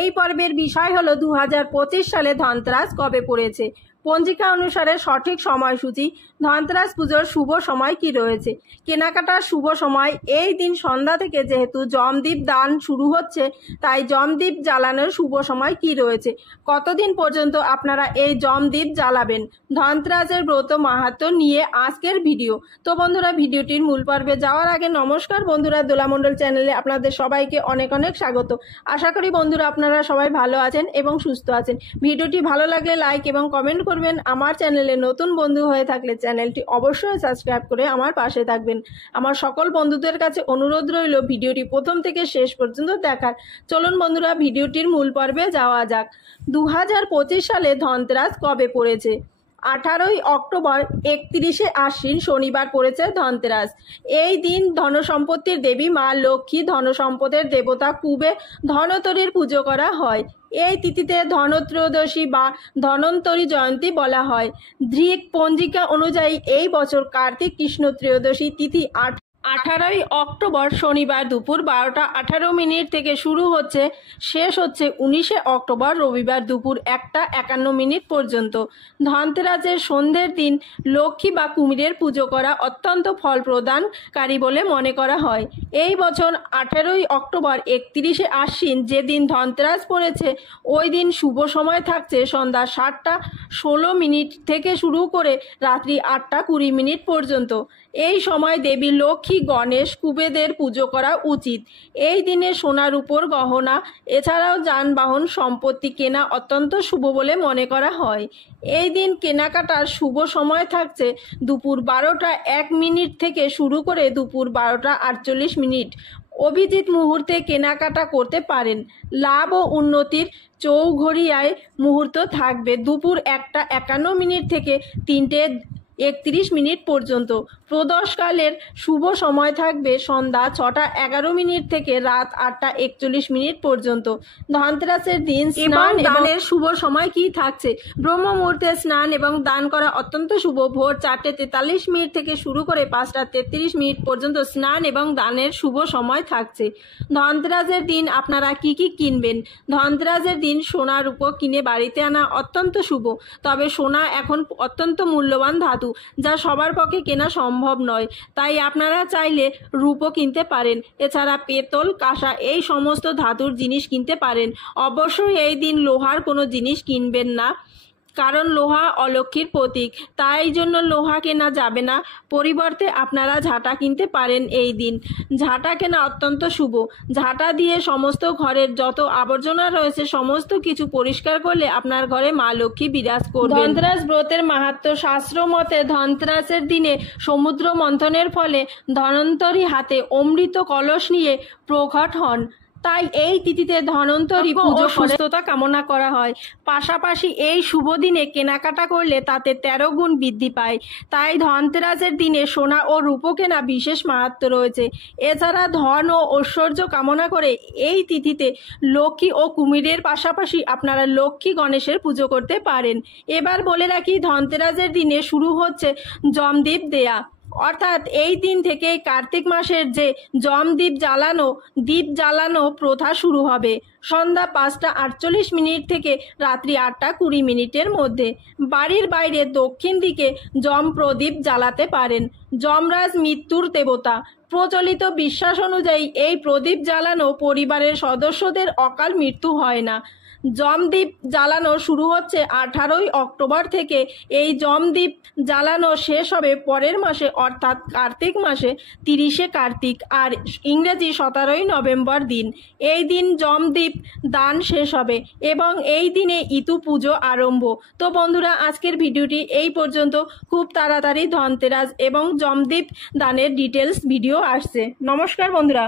এই পর্বের বিষয় হলো 2025 সালে ধনতেরাস কবে পড়েছে। পঞ্জিকা অনুসারে সঠিক সময়সূচি, ধনতেরাস পুজোর শুভ সময় কি রয়েছে, কেনাকাটার শুভ সময়। এই দিন সন্ধ্যা থেকে যেহেতু জমদ্বীপ দান শুরু হচ্ছে, তাই জমদ্বীপ জ্বালানোর শুভ সময় কি রয়েছে, কতদিন পর্যন্ত আপনারা এই জমদ্বীপ জ্বালাবেন, ধনতেরাসের ব্রত মাহাত্ম্য নিয়ে আজকের ভিডিও। তো বন্ধুরা, ভিডিওটির মূল পর্বে যাওয়ার আগে নমস্কার বন্ধুরা, দোলামণ্ডল চ্যানেলে আপনাদের সবাইকে অনেক অনেক স্বাগত। আশা করি বন্ধুরা আপনারা সবাই ভালো আছেন এবং সুস্থ আছেন। ভিডিওটি ভালো লাগলে লাইক এবং কমেন্ট করবেন। আমার চ্যানেলে নতুন বন্ধু হয়ে থাকলে চ্যানেলটি অবশ্যই সাবস্ক্রাইব করে আমার পাশে থাকবেন। আমার সকল বন্ধুদের কাছে অনুরোধ রইল ভিডিওটি প্রথম থেকে শেষ পর্যন্ত দেখার। চলুন বন্ধুরা, ভিডিওটির মূল পর্বে যাওয়া যাক। 2025 সালে ধনতেরাস কবে পড়েছে? 18ই অক্টোবর, 31শে আশ্বিন শনিবার পড়েছে ধনতেরাস। এই দিন ধনসম্পত্তির দেবী মা লক্ষ্মী, ধনসম্পদের দেবতা কুবে ধনতরীর পুজো করা হয়। এই তিথিতে ধনত্রয়োদশী বা ধনন্তরী জয়ন্তী বলা হয়। ধৃক পঞ্জিকা অনুযায়ী এই বছর কার্তিক কৃষ্ণ ত্রয়োদশী তিথি 18ই অক্টোবর শনিবার দুপুর 12টা 18 থেকে শুরু হচ্ছে, শেষ হচ্ছে 19শে অক্টোবর রবিবার দুপুর 1টা 51 পর্যন্ত। ধনতেরাসের সন্ধ্যের দিন লক্ষ্মী বা কুমিরের পুজো করা অত্যন্ত ফল প্রদানকারী বলে মনে করা হয়। এই বছর 18ই অক্টোবর 31শে আশ্বিন যেদিন ধনতেরাস পড়েছে, ওই দিন শুভ সময় থাকছে সন্ধ্যা 7টা 16 থেকে শুরু করে রাত্রি 8টা 20 পর্যন্ত। এই সময় দেবী লক্ষ্মী, গণেশ, কুবেরদের পুজো করা উচিত। এই দিনে সোনার উপর গহনা এছাড়াও যানবাহন সম্পত্তি কেনা অত্যন্ত শুভ বলে মনে করা হয়। এই দিন কেনাকাটার শুভ সময় থাকছে দুপুর 12টা 1 থেকে শুরু করে দুপুর 12টা 48। অভিজিৎ মুহূর্তে কেনাকাটা করতে পারেন। লাভ ও উন্নতির চৌঘড়িয়ায় মুহূর্ত থাকবে দুপুর 1টা 51 থেকে 3টে 31 পর্যন্ত। প্রদোষকালের শুভ সময় থাকবে সন্ধ্যা 6টা 11 থেকে রাত 8টা 41 পর্যন্ত। ধনতেরাসের দিন স্নান দানের শুভ সময় কি থাকছে? ব্রহ্ম মুহূর্তে স্নান এবং দান করা অত্যন্ত শুভ। ভোর 4টে 43 থেকে শুরু করে 5টা 33 পর্যন্ত স্নান এবং দানের শুভ সময় থাকছে। ধনতেরাসের দিন আপনারা কি কি কিনবেন? ধনতেরাসের দিন সোনা রূপো কিনে বাড়িতে আনা অত্যন্ত শুভ। তবে সোনা এখন অত্যন্ত মূল্যবান ধাতু, যা সবার পক্ষে কেনা সম্ভব নয়, তাই আপনারা চাইলে রূপো কিনতে পারেন। এছাড়া পেতল, কাঁসা এই সমস্ত ধাতুর জিনিস কিনতে পারেন। অবশ্যই এই দিন লোহার কোনো জিনিস কিনবেন না, কারণ লোহা অলক্ষ্মীর প্রতীক, তাই জন্য লোহা কেনা যাবে না। পরিবর্তে আপনারা ঝাঁটা কিনতে পারেন। এই দিন ঝাঁটা কেনা অত্যন্ত শুভ। ঝাঁটা দিয়ে সমস্ত ঘরের যত আবর্জনা রয়েছে সমস্ত কিছু পরিষ্কার করলে আপনার ঘরে মা লক্ষ্মী বিরাজ করবেন। ধনতেরাস ব্রতের মাহাত্ম্য শাস্ত্র মতে ধনতেরাসের দিনে সমুদ্র মন্থনের ফলে ধনন্তরী হাতে অমৃত কলস নিয়ে প্রকট হন, তাই এই তিথিতে ধনন্তরী পুজো সুস্থতা কামনা করা হয়। পাশাপাশি এই শুভ দিনে কেনাকাটা করলে তাতে 13 গুণ বৃদ্ধি পায়, তাই ধনতেরাসের দিনে সোনা ও রূপো কেনা বিশেষ মাহাত্ম্য রয়েছে। এছাড়া ধন ও ঐশ্বর্য কামনা করে এই তিথিতে লক্ষ্মী ও কুমিরের পাশাপাশি আপনারা লক্ষ্মী গণেশের পুজো করতে পারেন। এবার বলে রাখি, ধনতেরাসের দিনে শুরু হচ্ছে জমদ্বীপ দেয়া, অর্থাৎ এই দিন থেকেই কার্তিক মাসের যে জমদ্বীপ দ্বীপ জ্বালানো প্রথা শুরু হবে সন্ধ্যা 5টা 48 থেকে রাত্রি 8টা 20 মধ্যে। বাড়ির বাইরে দক্ষিণ দিকে জম প্রদীপ জ্বালাতে পারেন। যমরাজ মৃত্যুর দেবতা। প্রচলিত বিশ্বাস অনুযায়ী এই প্রদীপ জ্বালানো পরিবারের সদস্যদের অকাল মৃত্যু হয় না। জমদ্বীপ জ্বালানো শুরু হচ্ছে 18ই অক্টোবর থেকে। এই জমদ্বীপ জ্বালানো শেষ হবে পরের মাসে, অর্থাৎ কার্তিক মাসে 30শে কার্তিক আর ইংরেজি 17ই নভেম্বর দিন। এই দিন জমদ্বীপ দান শেষ হবে এবং এই দিনে ইতু পুজো আরম্ভ। তো বন্ধুরা, আজকের ভিডিওটি এই পর্যন্ত। খুব তাড়াতাড়ি ধনতেরাস এবং জমদ্বীপ দানের ডিটেলস ভিডিও আসছে। নমস্কার বন্ধুরা।